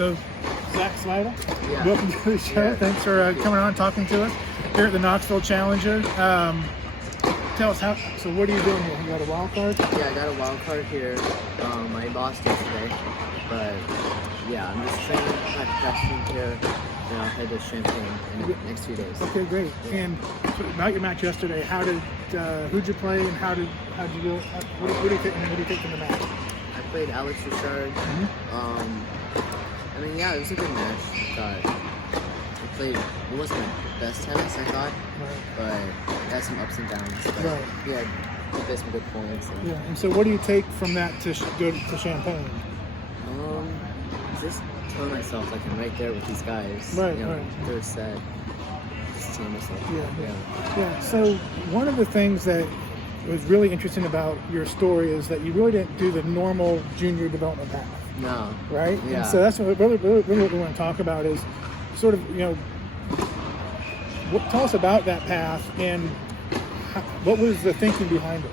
So, Zach Svajda, Yeah. welcome to the show. Yeah. Thanks for coming on and talking to us here at the Knoxville Challenger. Tell us so what are you doing here? You got a wild card? Yeah, I got a wild card here. I lost yesterday, but yeah, I'm just training, practicing here. Then I'll head to Champaign in the next 2 days. Okay, great. Yeah. And about your match yesterday, who'd you play and how'd you do? What do you think in the match? I played Alex Richard. I mean, yeah, it was a good match. I thought it wasn't the best tennis, I thought, but it had some ups and downs. But yeah, he played some good points. Yeah. And so, what do you take from that to go to Champaign? Just telling myself like I'm right there with these guys. Right. Third set. Just telling myself. Yeah. So one of the things that was really interesting about your story is that you really didn't do the normal junior development path. No. Right? Yeah. And so that's what really what we want to talk about is sort of, tell us about that path and what was the thinking behind it?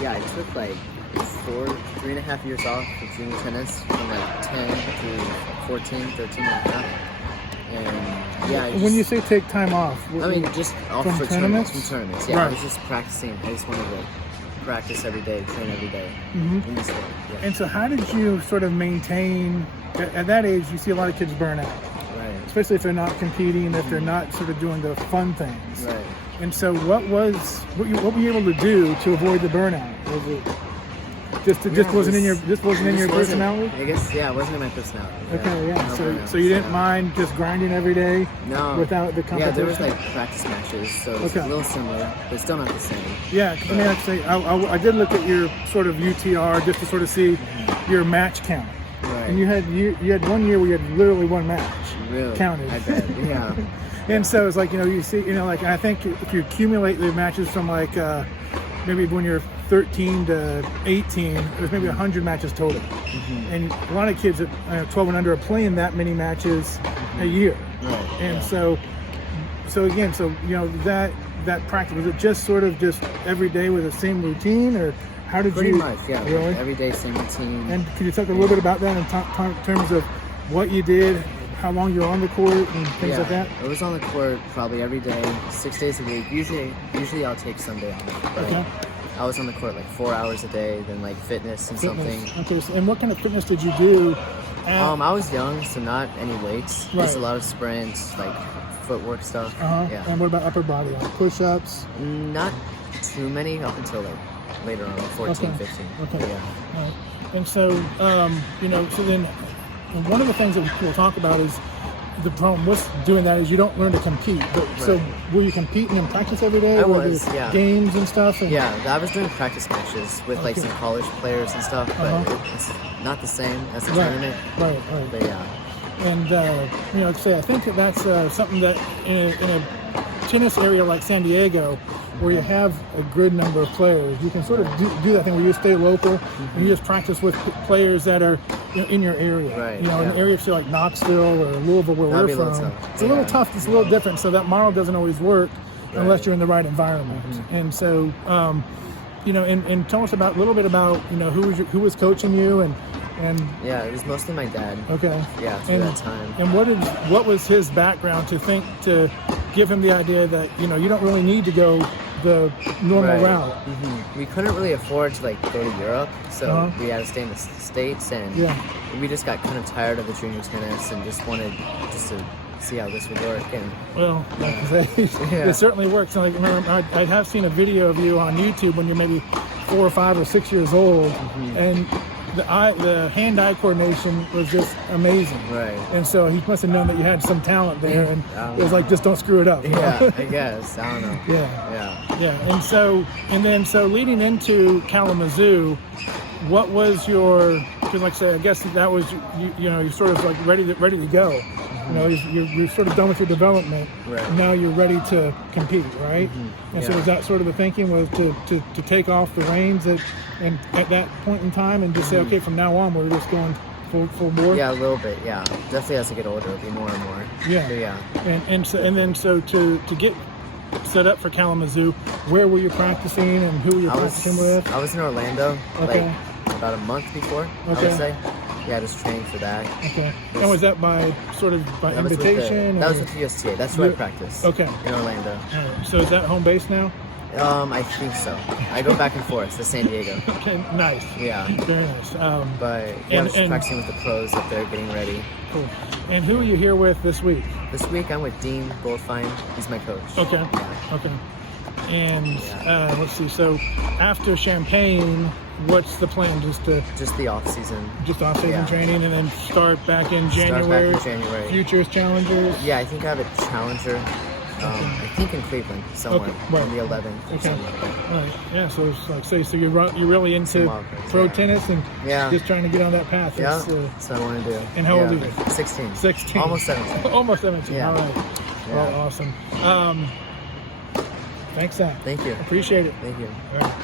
Yeah, I took like 3.5 years off of junior tennis from like 10 to 14, 13 and a half. And yeah, when you say take time off, just off from for tournaments? From tournaments, yeah. Right. I was just practicing. I just wanted to practice every day, train every day. Mm-hmm. In this way, yeah. And so how did you sort of maintain, at that age, you see a lot of kids burn out. Right. Especially if they're not competing, if they're not sort of doing the fun things. Right. And so what were you able to do to avoid the burnout? Was it just wasn't in your personality? I guess, yeah, it wasn't in my personality. Okay, yeah. No So burnout, you didn't mind just grinding every day? No. Without the competition? Yeah, there was like practice matches, so it's a little similar, but still not the same. Yeah, because I did look at your sort of UTR just to sort of see your match count. Right. And you had 1 year where you had literally one match counted. I bet, yeah. And so it's like, you see, like, I think if you accumulate the matches from like maybe when you're 13 to 18, there's maybe 100 matches total. Mm-hmm. And a lot of kids at 12 and under are playing that many matches a year. Right. And so that practice, was it just sort of just every day with the same routine, or how did Pretty much, yeah. Really? Every day, same routine. And can you talk a little bit about that in terms of what you did, how long you were on the court and things like that? I was on the court probably every day, 6 days a week. Usually I'll take Sunday off. But Okay. I was on the court like 4 hours a day, then like fitness and something. Okay, so, and what kind of fitness did you do? I was young, so not any weights. Right. Just a lot of sprints, like footwork stuff. Yeah. And what about upper body, like push-ups? Not too many up until like later on, 14, 15. Okay. Yeah. All right. And so, so then one of the things that we'll talk about is the problem with doing that is you don't learn to compete. But so were you competing in practice every day? I was, yeah. Games and stuff? Yeah, I was doing practice matches with like some college players and stuff, but it's not the same as a tournament. Right. But yeah. And, I think that's something that in a tennis area like San Diego, where you have a good number of players, you can sort of do that thing where you stay local and you just practice with players that are in your area. Right. In areas like Knoxville or Louisville, where we're from. It's a little tough. It's a little different. So that model doesn't always work unless you're in the right environment. And so, and tell us a little bit about who was coaching you and yeah, it was mostly my dad. Okay. Yeah, through that time. And what was his background to give him the idea that you don't really need to go the normal route? We couldn't really afford to go to Europe, so we had to stay in the States, and we just got kind of tired of the junior tennis and just wanted to see how this would work. And it certainly works. Like, I have seen a video of you on YouTube when you're maybe 4 or 5 or 6 years old, and the hand-eye coordination was just amazing. Right. And so he must have known that you had some talent there, and it was like, just don't screw it up. Yeah, I guess. I don't know. Yeah. And so leading into Kalamazoo, what was your? Because like I said, I guess that was you're sort of like ready to go. You're sort of done with your development. Right. And now you're ready to compete, right? And so was that sort of the thinking, was to take off the reins at that point in time and just say, okay, from now on we're just going full board? Yeah, a little bit, yeah. Definitely as I get older, it'll be more and more. Yeah. But yeah. So to get set up for Kalamazoo, where were you practicing and who were you practicing with? I was in Orlando, about a month before, I would say. Yeah, just training for that. Okay. And was that by invitation? That was with the USTA. That's where I practice. Okay. In Orlando. All right. So is that home base now? I think so. I go back and forth to San Diego. Okay, nice. Yeah. Very nice. But yeah, I'm just practicing with the pros up there, getting ready. Cool. And who are you here with this week? This week I'm with Dean Goldfine. He's my coach. Okay. Yeah. Okay. And let's see. So after Champaign, what's the plan? Just the off season. Just off season training, and then start back in January. Futures, challengers. Yeah, I think I have a challenger. I think in Cleveland somewhere on the 11th. Okay. Right. Yeah. So it's like so you're really into pro tennis and just trying to get on that path. Yeah. That's what I want to do. And how old are you? 16. 16. Almost 17. Almost 17. Yeah. All right. Yeah. Well, awesome. Thanks, Zach. Thank you. Appreciate it. Thank you. All right.